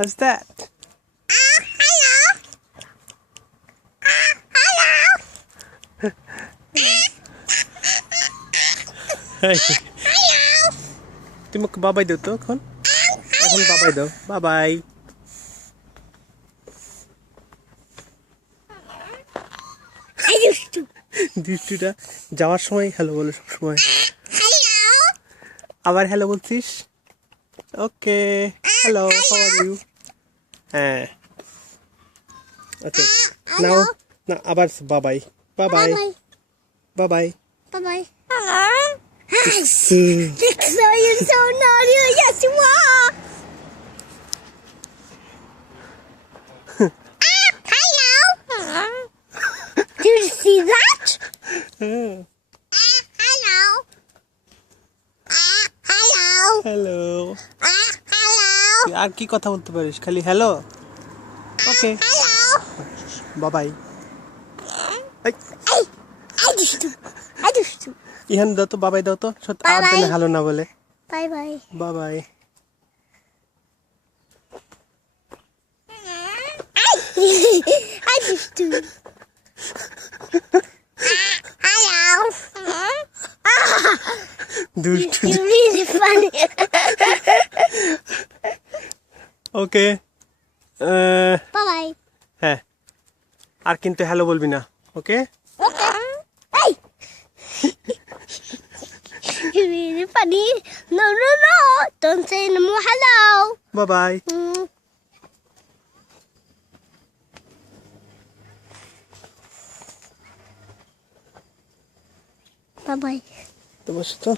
How's that? Hey. তুমি বাবাই দাও তো এখন বাবাই দাও বাবাই দুষ্টুটা যাওয়ার সময় হ্যালো বলে সব সময় আবার হ্যালো বলছিস okay hello how are you হ্যাঁ ওকে নাও না আবার বাবাই বাবাই বাবাই Bye-bye. Dixo, you're so naughty. Yes, you are. Hello. Did you see that? Hello. Hello. Hello Hello. আর কি কথা বলতে পারিস খালি হ্যালো ওকে Hello. বাবাই Hey, I just do. Ihan দাও তো বাবাই দাও তো সত্যি আর Bye-bye. দিনে হ্যালো না বলে Bye-bye. বাবাই I just do. Hello. দুষ্টু You're really funny. Okay Bye-bye. হ্যাঁ আর কিন্তু হ্যালো বলবি না ওকে Okay. Hey. You're really funny. No. Don't say no more hello. বাবাই Bye-bye. তো বসে তো